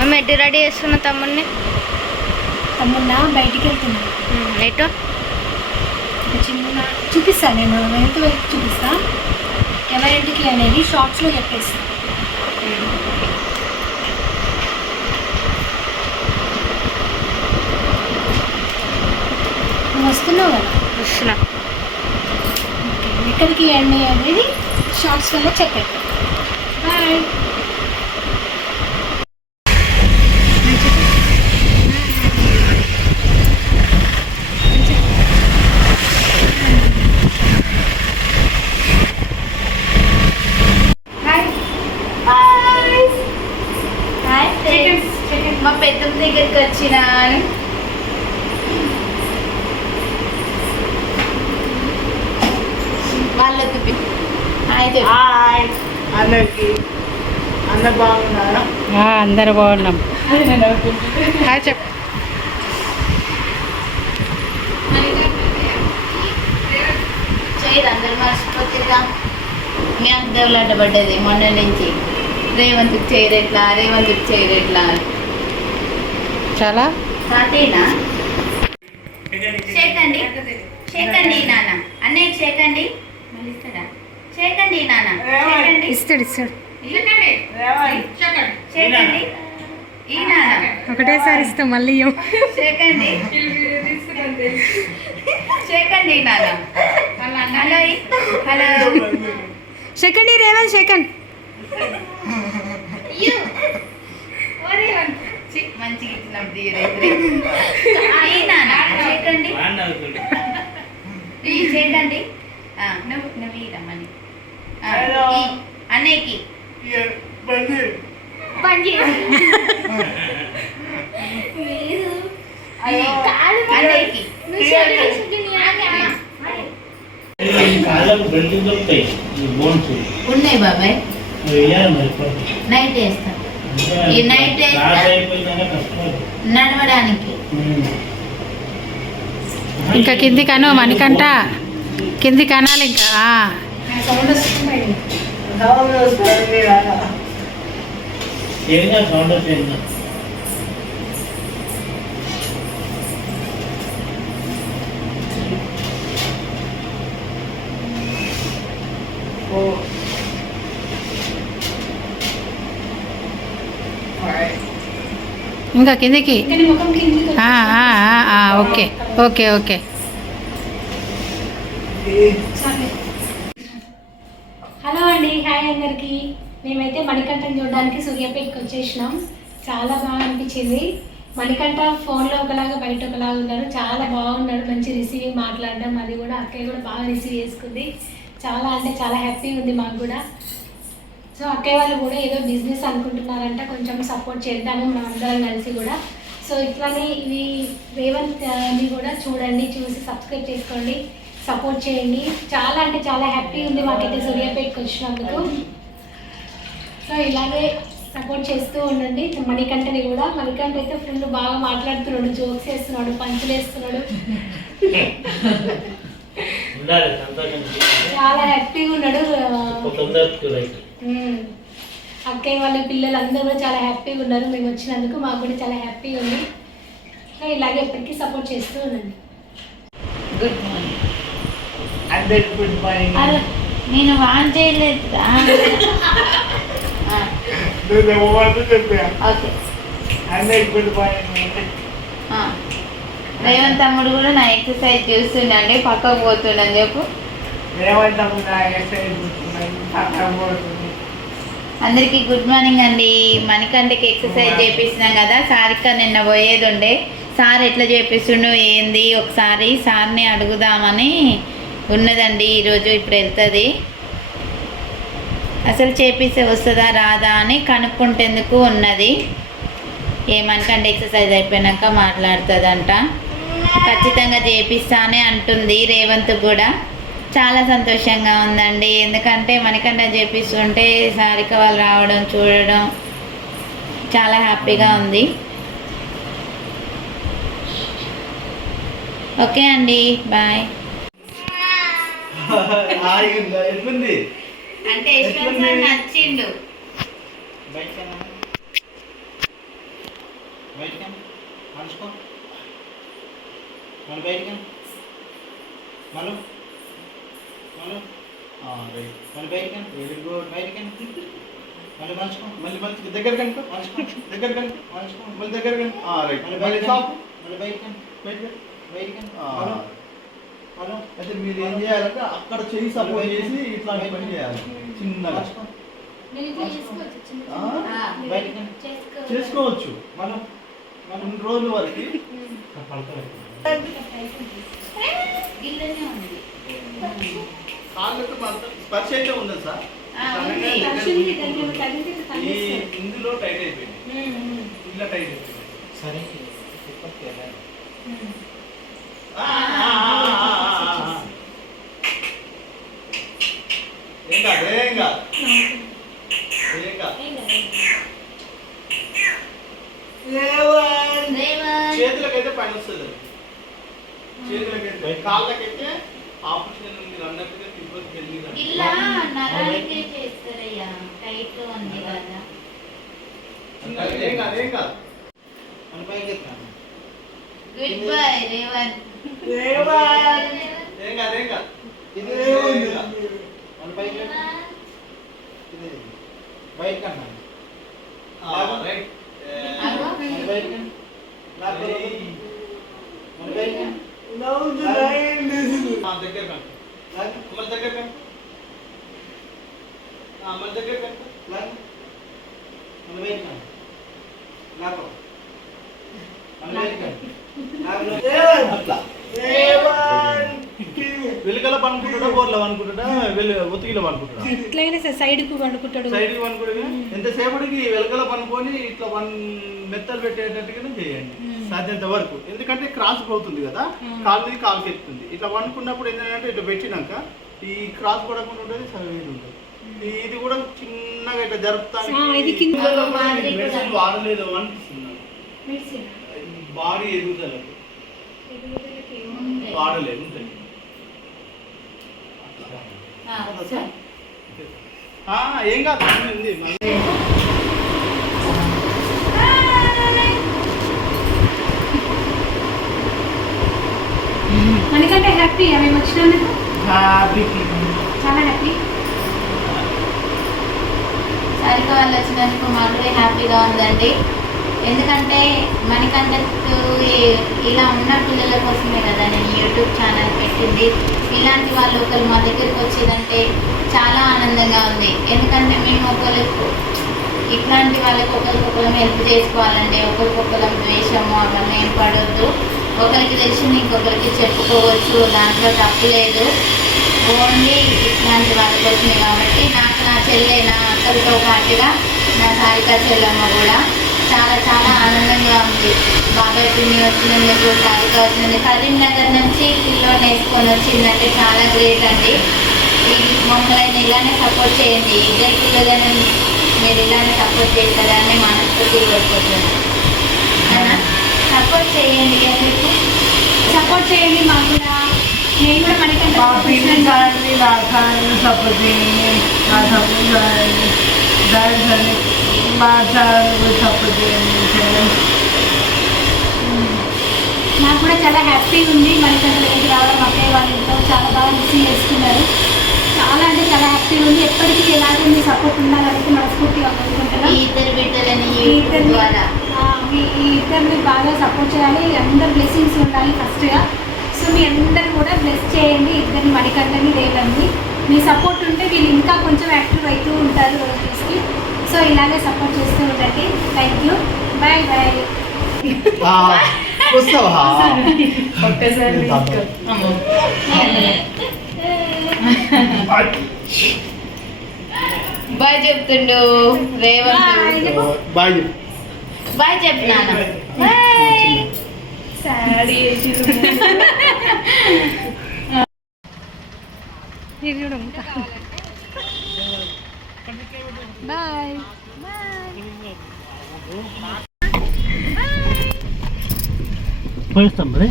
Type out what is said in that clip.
మేము ఎడ్డి రెడీ చేస్తున్న తమ్ముడిని? తమ్మున్న బయటికి వెళ్తున్నా. ఉమ్, ఎటు? చిన్న చూపిస్తాను నేను. వెనక వైపు చూపిస్తా? ఎవరింటికి అనేది షార్ట్స్లో చెప్పేస్తాను వస్తున్నావు కదా? వస్తున్నా. ఓకే. ఎక్కడికి అనేది షార్ట్స్ వల్ల చెప్పండి బాయ్ హాయ్ ఫ్రెండ్స్ మా పెద్దమ్మ దగ్గరికి వచ్చిన వాళ్ళకి పి- హాయ్ అందరికి. అందరు బాగున్నారా? అందరు బాగున్నాం. హాయ్ చేయరు అందరు మర్చిపోతుందిగా మీ అందరు అడ్డపడ్డది మొన్న నుంచి. రేవంత్కి చేయరు ఎట్లా రేవంత్కి చేయరు ఎట్లా అని. చాలా షేకండి షేకండి నాన్న. అన్నయ్య మళ్ళీ ఇస్తాడా నాన్న. ఇస్తాడు ఈ నాన్న. ఒకటేసారి ఇస్తాం మళ్ళీ ఇయ్యం. షేకండి షేకండి నాన్న. Hello. Hello. Second year second చి, మంచిగా ఇచ్చినప్పుడు నువ్వు నువ్వు అన్నయ్యకి. అన్నయ్యకి. ఉన్నాయి బాబాయ్. నైట్ వేస్తాం నడవడానికి. ఇంకా కింది కను మణికంట కింది కనాలి ఇంకా ఆ. సౌండ్ వస్తుంది సౌండ్ వస్తుంది కదా. ఏంగా సౌండ్ వచ్చింది ఓ. ఇంకా కిందికి? Okay okay okay. హలో అండి హాయ్ అందరికి. మేమైతే మణికంఠని చూడడానికి సూర్యాపేటకి వచ్చేసినాం. చాలా బాగా అనిపించింది. మణికంఠ ఫోన్లో ఒకలాగా బయట ఒకలాగా ఉన్నారు. చాలా బాగున్నాడు మంచి రిసీవింగ్ మాట్లాడడం అది కూడా అక్కయ్య కూడా బాగా రిసీవ్ చేసుకుంది. చాలా అంటే చాలా హ్యాపీ ఉంది మాకు కూడా. సో అక్కయ్య వాళ్ళు కూడా ఏదో బిజినెస్ అనుకుంటున్నారంట కొంచెం సపోర్ట్ చేద్దాము మనం అందరం కలిసి కూడా. సో ఇట్లానే ఇవి రేవంత్ ఆ, ని కూడా చూడండి చూసి సబ్స్క్రైబ్ చేసుకోండి సపోర్ట్ చేయండి. చాలా అంటే చాలా హ్యాపీ ఉంది మాకైతే సూర్యాపేటకి వచ్చినందుకు. సో ఇలాగే సపోర్ట్ చేస్తూ ఉండండి. మణికంఠని కూడా మణికంఠ అయితే ఫుల్ బాగా మాట్లాడుతున్నాడు జోక్స్ వేస్తున్నాడు పంచులు వేస్తున్నాడు. చాలా హ్యాపీగా ఉన్నాడు. అక్కయ్య వాళ్ళ పిల్లలు అందరూ కూడా చాలా హ్యాపీగా ఉన్నారు. మేము వచ్చినందుకు మాకు కూడా చాలా హ్యాపీగా ఉంది. సో ఇలాగే ఎప్పటికీ సపోర్ట్ చేస్తూ ఉండండి. గుడ్ మార్నింగ్ అందరికి గుడ్ మార్నింగ్ నేను వాన్ చేయలేదు. Good morning. రేవంత్ తమ్ముడు కూడా నా ఎక్సర్సైజ్ చూస్తుండండి. పక్కకు పోతుండని చెప్పు. ఏమంటాము నా ఎక్సైజ్ కూర్చున్నాను పక్కన పోతుంది అందరికీ గుడ్ మార్నింగ్ అండి. మణికంటకి ఎక్సర్సైజ్ చేపిస్తున్నాం కదా. సారిక నిన్న పోయేది ఉండే సార్ ఎట్లా చేపిస్తుండో ఏంది? ఒకసారి సార్ని అడుగుదామని ఉన్నదండి. ఈరోజు ఇప్పుడు వెళ్తుంది. అసలు చేపిస్తే వస్తుందా రాదా అని కనుక్కుంటేందుకు ఉన్నది. ఏమనకంటే ఎక్సర్సైజ్ అయిపోయినాక మాట్లాడుతుందంట. ఖచ్చితంగా చేపిస్తానే అంటుంది రేవంత్ కూడా. చాలా సంతోషంగా ఉందండి. ఎందుకంటే మనకంటే చేపిస్తుంటే సారిక వాళ్ళు రావడం చూడడం చాలా హ్యాపీగా ఉంది. ఓకే అండి. బాయ్. అంటే యశ్వంత్ సార్ నచ్చిండు. మళ్ళీ మళ్ళు మళ్ళు రైట్ మళ్ళీ బయటికి వెరీ గుడ్ బయటికి మళ్ళీ మలుచుకో మళ్ళీ మళ్ళీ దగ్గర కనుక మలుచుకో దగ్గర కనుక మలుచుకో మళ్ళీ దగ్గర కనుక రైట్ మళ్ళీ షాప్ మళ్ళీ మళ్ళు అయితే మీరు ఏం చేయాలంటే అక్కడ చెయ్యి సపోర్ట్ చేసి ఇట్లాంటి పని చేయాలి. చిన్నగా. ఇట్లా చేసుకోవచ్చు. మళ్ళు రెండు రోజుల వరకు ఇల్లనే ఉంది కాళ్ళకు మాత్రం స్పర్శ అయితే సార్ ఇందులో టైట్ అయిపోయింది ఇలా టైట్ అయిపోయింది సరే ఏం కాదు ఏం కాదు. ఏం కాదు. చేతులకైతే పని వస్తుంది. చేతులకైతే కాళ్ళకైతే ఆపరేషన్ మీరు అన్నట్టుగా తిరుపతికి వెళ్ళి ఇలా నరానికే చేస్తారయ్యా. టైట్ ఉంది కదా. చిన్నగా ఏం కాదు ఏం కాదు. మళ్ళీ పైకి ఎత్తాను గుడ్ బై రేవంత్ ఏం కాదు ఏం కాదు. ఇది ఏం కాదు. మళ్ళీ పైకి ఎత్తు. ఇది బయటకు అన్నాను ఆ, రైట్. అగో. మళ్ళీ బయటకు లేకపోతే ఏయ్. మళ్ళీ బయటకు ఆ, దగ్గర కనుక. దగ్గర కనుక. దగ్గర కనుక. మళ్ళీ బయటకు లేకపో మళ్ళీ బయటకు అట్లా. వెలుగల పనుకుంటాడా బోర్ల పనుకుంటాడా వెలు ఒత్తిగిల పనుకుంటాడా? ఎట్లయినా సరే సైడ్కు వండుకుంటాడు సైడ్ పనుకుంటాడు ఎంతసేపటికి వెలుగల పనుకొని ఇట్లా వన్ మెత్తలు పెట్టేటట్టుగానే చేయండి. సాధ్యంత వరకు. ఎందుకంటే క్రాస్ పోతుంది కదా. కాలు కాలుకి ఎక్కుతుంది ఇట్లా వండుకున్నప్పుడు ఏంటంటే ఇట్లా పెట్టినాక ఈ క్రాస్ పడకుండా ఉంటుంది సైడ్ ఉంటుంది. ఇది కూడా చిన్నగా ఇట్లా మెడిసిన్ వాడలేదు అనిపిస్తుంది. బాడీ ఎదుగుదలకు. వాడలేదు ఏం కాదు అన్నీ ఉంది మళ్ళీ మనకంటే హ్యాపీ మేము వచ్చినందుకు చాలా హ్యాపీ సారిక వాళ్ళు వచ్చినందుకు మాకు హ్యాపీగా ఉందండి. ఎందుకంటే మనకంటూ ఇలా ఉన్న పిల్లల కోసమే కదా నేను యూట్యూబ్ ఛానల్ పెట్టింది. ఇలాంటి వాళ్ళు ఒకరు మా దగ్గరికి వచ్చేదంటే చాలా ఆనందంగా ఉంది. ఎందుకంటే మేము ఒకరికి ఇట్లాంటి వాళ్ళకి ఒకరికొకరం హెల్ప్ చేసుకోవాలంటే ఒకరికొకరం ద్వేషము అవన్నీ ఏం పడవద్దు ఒకరికి తెలిసింది ఇంకొకరికి చెప్పుకోవచ్చు దాంట్లో తప్పు లేదు. ఓన్లీ ఇట్లాంటి వాళ్ళ కోసమే కాబట్టి నాకు నా చెల్లె నా అక్కలతో పాటుగా నా సారికా చెల్లమ్మ కూడా చాలా చాలా ఆనందంగా ఉంది. బాబాయ్ పిన్ని వచ్చినందుకు సారిక వచ్చింది కరీంనగర్ నుంచి పిల్లో నేర్చుకొని వచ్చిందంటే చాలా గ్రేట్ అండి. మమ్మల్ని ఇలానే సపోర్ట్ చేయండి. ఇద్దరు పిల్లలను మీరు ఇలానే సపోర్ట్ చేస్తారని మనస్ఫూర్తి కోరుకుంటున్నాను. సపోర్ట్ చేయండి సపోర్ట్ చేయండి మాకు కూడా. నేను కూడా మనకంటే మా సపోర్ట్ చేయండి. నా సపోర్ట్ దాని మా సార్ని సపోర్ట్ చేయండి. నాకు కూడా చాలా హ్యాపీగా ఉంది. మనకంటే లేదు రావడం అక్కయ్య వాళ్ళ ఇంట్లో చాలా బాగా రిసీవ్ చేసుకున్నారు చాలా అంటే చాలా హ్యాపీగా ఉంది. ఎప్పటికీ ఎలాగో మీ సపోర్ట్ ఉండాలని మనస్ఫూర్తిగా కోరుకుంటున్నాను ఈ ఇద్దరు బిడ్డలని ఇద్దరిని ద్వారా మీ ఈ ఇద్దరిని బాగా సపోర్ట్ చేయాలి. అందరు బ్లెస్సింగ్స్ ఉండాలి ఫస్ట్గా సో మీ అందరు కూడా బ్లెస్ చేయండి. ఇద్దరిని మణికంఠని రేవండి మీ సపోర్ట్ ఉంటే వీళ్ళు ఇంకా కొంచెం యాక్టివ్ అవుతూ ఉంటారు రోజుకి సో ఇలాగే సపోర్ట్ చేస్తూ ఉండండి. Thank you bye bye bye చెప్తుండు. రేవంత్. బాయ్ చెప్పు బాయ్ చెప్తున్నాను. బాయ్. సారీ బాయ్ పోయిస్తాం మరి.